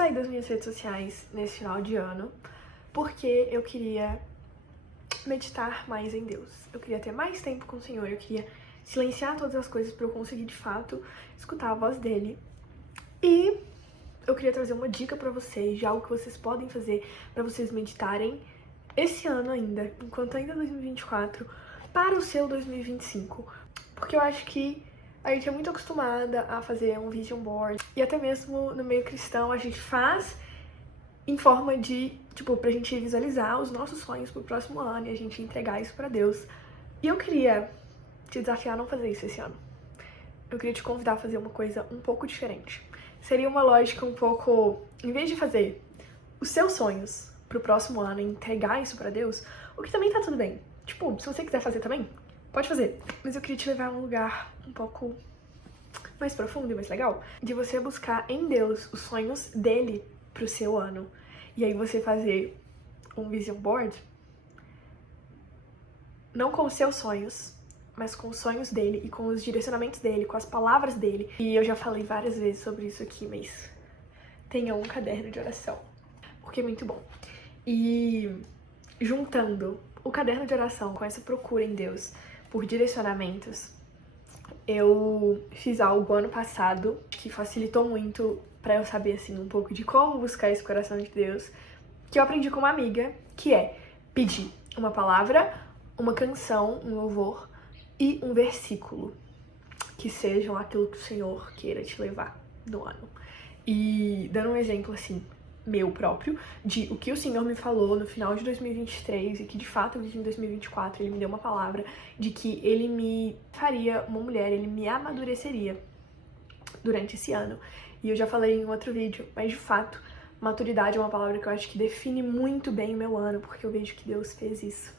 saí das minhas redes sociais nesse final de ano porque eu queria meditar mais em Deus. Eu queria ter mais tempo com o Senhor, eu queria silenciar todas as coisas para eu conseguir, de fato, escutar a voz dele. E eu queria trazer uma dica pra vocês, de algo que vocês podem fazer pra vocês meditarem esse ano ainda, enquanto ainda é 2024, para o seu 2025. Porque eu acho que a gente é muito acostumada a fazer um vision board, e até mesmo no meio cristão a gente faz em forma de, tipo, pra gente visualizar os nossos sonhos pro próximo ano e a gente entregar isso pra Deus. E eu queria te desafiar a não fazer isso esse ano. Eu queria te convidar a fazer uma coisa um pouco diferente. Seria uma lógica um pouco, em vez de fazer os seus sonhos pro próximo ano e entregar isso pra Deus, o que também tá tudo bem. Tipo, se você quiser fazer também, pode fazer. Mas eu queria te levar a um lugar um pouco mais profundo e mais legal, de você buscar em Deus os sonhos dele pro seu ano. E aí você fazer um vision board, não com os seus sonhos, mas com os sonhos dele e com os direcionamentos dele, com as palavras dele. E eu já falei várias vezes sobre isso aqui, mas tenha um caderno de oração, porque é muito bom. E juntando o caderno de oração com essa procura em Deus por direcionamentos, eu fiz algo ano passado que facilitou muito pra eu saber, assim, um pouco de como buscar esse coração de Deus, que eu aprendi com uma amiga, que é pedir uma palavra, uma canção, um louvor e um versículo que sejam aquilo que o Senhor queira te levar no ano. E dando um exemplo, assim, meu próprio, de o que o Senhor me falou no final de 2023 e que de fato eu vivi em 2024, ele me deu uma palavra de que ele me faria uma mulher, ele me amadureceria durante esse ano. E eu já falei em outro vídeo, mas de fato, maturidade é uma palavra que eu acho que define muito bem o meu ano, porque eu vejo que Deus fez isso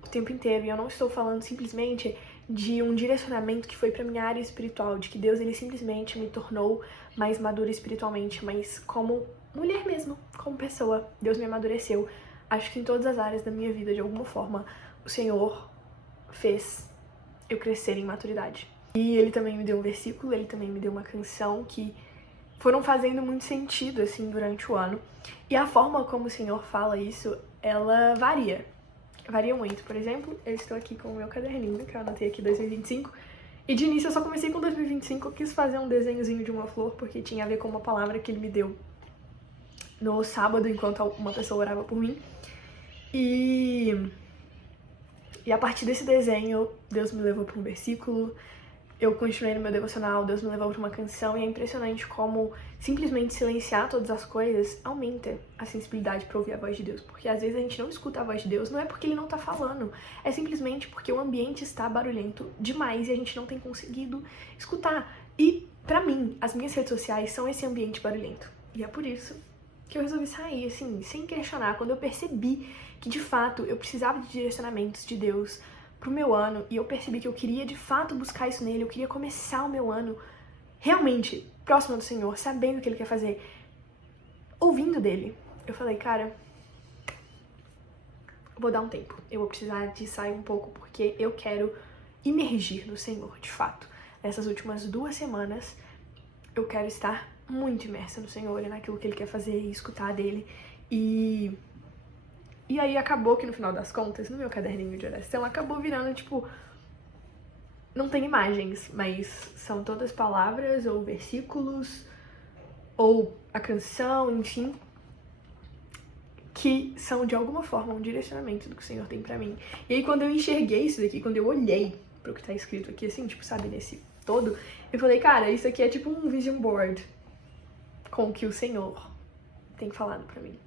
o tempo inteiro. E eu não estou falando simplesmente de um direcionamento que foi pra minha área espiritual, de que Deus, ele simplesmente me tornou mais madura espiritualmente, mas como mulher mesmo, como pessoa, Deus me amadureceu. Acho que em todas as áreas da minha vida, de alguma forma, o Senhor fez eu crescer em maturidade. E ele também me deu um versículo, ele também me deu uma canção que foram fazendo muito sentido, assim, durante o ano. E a forma como o Senhor fala isso, ela varia. Varia muito. Por exemplo, eu estou aqui com o meu caderninho, que eu anotei aqui 2025. E de início eu só comecei com 2025, eu quis fazer um desenhozinho de uma flor, porque tinha a ver com uma palavra que ele me deu no sábado, enquanto uma pessoa orava por mim. E a partir desse desenho, Deus me levou para um versículo, eu continuei no meu devocional, Deus me levou para uma canção, e é impressionante como simplesmente silenciar todas as coisas aumenta a sensibilidade para ouvir a voz de Deus. Porque às vezes a gente não escuta a voz de Deus, não é porque ele não tá falando, é simplesmente porque o ambiente está barulhento demais e a gente não tem conseguido escutar. E pra mim, as minhas redes sociais são esse ambiente barulhento. E é por isso que eu resolvi sair, assim, sem questionar, quando eu percebi que de fato eu precisava de direcionamentos de Deus pro meu ano, e eu percebi que eu queria de fato buscar isso nele, eu queria começar o meu ano realmente próximo do Senhor, sabendo o que ele quer fazer, ouvindo dele. Eu falei, cara, eu vou dar um tempo, eu vou precisar de sair um pouco, porque eu quero imergir no Senhor, de fato. Nessas últimas 2 semanas, eu quero estar muito imersa no Senhor e naquilo que ele quer fazer e escutar dele. E aí acabou que no final das contas, no meu caderninho de oração, acabou virando, tipo, não tem imagens, mas são todas palavras ou versículos ou a canção, enfim, que são de alguma forma um direcionamento do que o Senhor tem pra mim. E aí quando eu enxerguei isso daqui, quando eu olhei pro que tá escrito aqui, assim, tipo, sabe, nesse todo, eu falei, cara, isso aqui é tipo um vision board com o que o Senhor tem falado pra mim.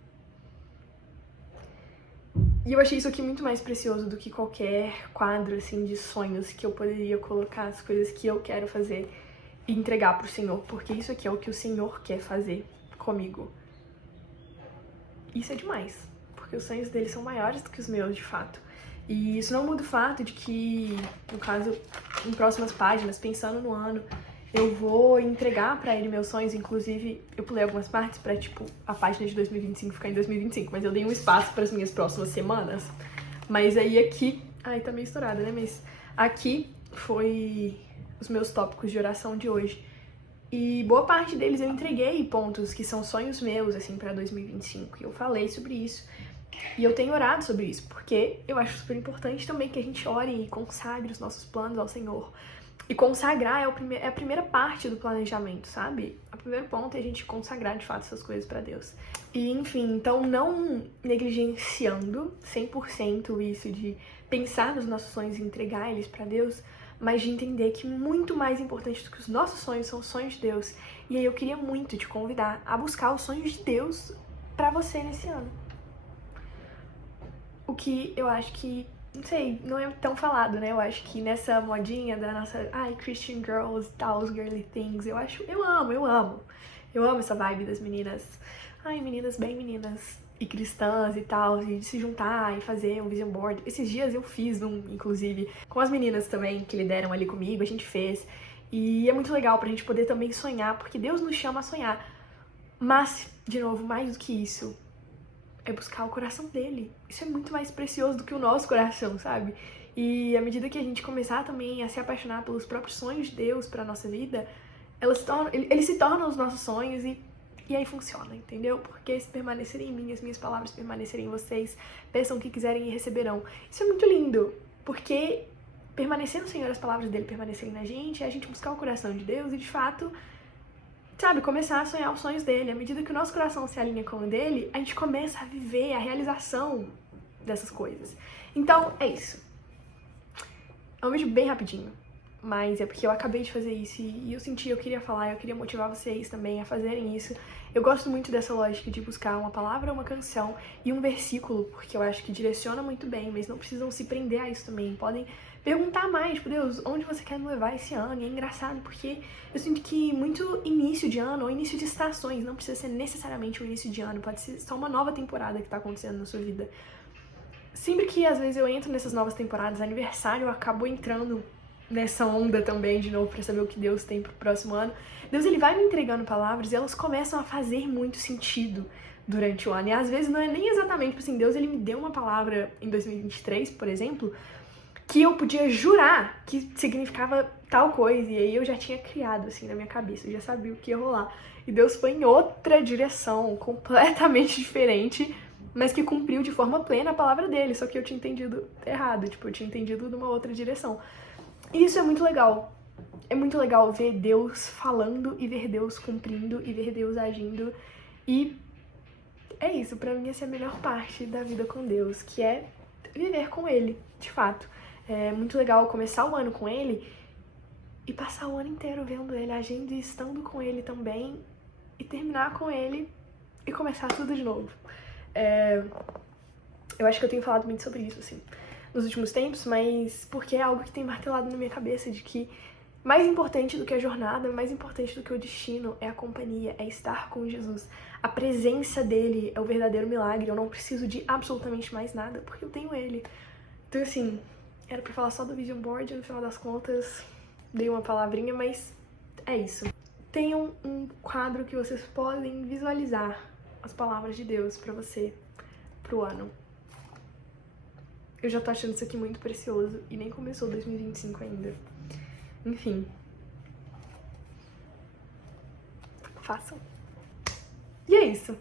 E eu achei isso aqui muito mais precioso do que qualquer quadro, assim, de sonhos que eu poderia colocar as coisas que eu quero fazer e entregar pro Senhor, porque isso aqui é o que o Senhor quer fazer comigo. Isso é demais, porque os sonhos dele são maiores do que os meus, de fato. E isso não muda o fato de que, no caso, em próximas páginas, pensando no ano, eu vou entregar pra ele meus sonhos. Inclusive, eu pulei algumas partes pra, tipo, a página de 2025 ficar em 2025, mas eu dei um espaço pras minhas próximas semanas. Mas aí aqui... Ai, tá meio estourada, né? Mas aqui foi os meus tópicos de oração de hoje. E boa parte deles eu entreguei pontos que são sonhos meus, assim, pra 2025. E eu falei sobre isso. E eu tenho orado sobre isso, porque eu acho super importante também que a gente ore e consagre os nossos planos ao Senhor. E consagrar é a primeira parte do planejamento, sabe? O primeiro ponto é a gente consagrar, de fato, essas coisas pra Deus. E, enfim, então não negligenciando 100% isso de pensar nos nossos sonhos e entregar eles pra Deus, mas de entender que muito mais importante do que os nossos sonhos são os sonhos de Deus. E aí eu queria muito te convidar a buscar os sonhos de Deus pra você nesse ano. O que eu acho que, não sei, não é tão falado, né? Eu acho que nessa modinha da nossa, Christian Girls, Tals, Girly Things, eu amo essa vibe das meninas, meninas bem meninas e cristãs e tal, e de se juntar e fazer um vision board. Esses dias eu fiz um, inclusive, com as meninas também, que lideram ali comigo, a gente fez, e é muito legal pra gente poder também sonhar, porque Deus nos chama a sonhar. Mas, de novo, mais do que isso, é buscar o coração dele. Isso é muito mais precioso do que o nosso coração, sabe? E à medida que a gente começar também a se apaixonar pelos próprios sonhos de Deus pra nossa vida, eles se tornam os nossos sonhos e aí funciona, entendeu? Porque se permanecerem em mim, as minhas palavras permanecerem em vocês, peçam o que quiserem e receberão. Isso é muito lindo, porque permanecer no Senhor, as palavras dele permanecerem na gente, é a gente buscar o coração de Deus e, de fato, sabe, começar a sonhar os sonhos dele. À medida que o nosso coração se alinha com o dele, a gente começa a viver a realização dessas coisas. Então, é isso. É um vídeo bem rapidinho, mas é porque eu acabei de fazer isso e eu queria falar, eu queria motivar vocês também a fazerem isso. Eu gosto muito dessa lógica de buscar uma palavra, uma canção e um versículo, porque eu acho que direciona muito bem, mas não precisam se prender a isso também. Podem perguntar mais, tipo, Deus, onde você quer me levar esse ano? E é engraçado, porque eu sinto que muito início de ano ou início de estações, não precisa ser necessariamente o início de ano, pode ser só uma nova temporada que tá acontecendo na sua vida. Sempre que, às vezes, eu entro nessas novas temporadas, aniversário, eu acabo entrando nessa onda também, de novo, pra saber o que Deus tem pro próximo ano. Deus, ele vai me entregando palavras e elas começam a fazer muito sentido durante o ano. E às vezes não é nem exatamente, tipo assim, Deus, ele me deu uma palavra em 2023, por exemplo, que eu podia jurar que significava tal coisa, e aí eu já tinha criado, assim, na minha cabeça, eu já sabia o que ia rolar. E Deus foi em outra direção, completamente diferente, mas que cumpriu de forma plena a palavra dele, só que eu tinha entendido errado, tipo, eu tinha entendido de uma outra direção. E isso é muito legal. É muito legal ver Deus falando e ver Deus cumprindo e ver Deus agindo. E é isso, pra mim essa é a melhor parte da vida com Deus, que é viver com Ele, de fato. É muito legal começar o ano com Ele e passar o ano inteiro vendo Ele agindo e estando com Ele também, e terminar com Ele e começar tudo de novo. Eu acho que eu tenho falado muito sobre isso, assim, nos últimos tempos, mas porque é algo que tem martelado na minha cabeça de que mais importante do que a jornada, mais importante do que o destino é a companhia, é estar com Jesus. A presença dele é o verdadeiro milagre, eu não preciso de absolutamente mais nada, porque eu tenho ele. Então, assim, era pra falar só do vision board, no final das contas dei uma palavrinha, mas é isso. Tenham um quadro que vocês podem visualizar as palavras de Deus pra você, pro ano. Eu já tô achando isso aqui muito precioso e nem começou 2025 ainda. Enfim. Façam. E é isso.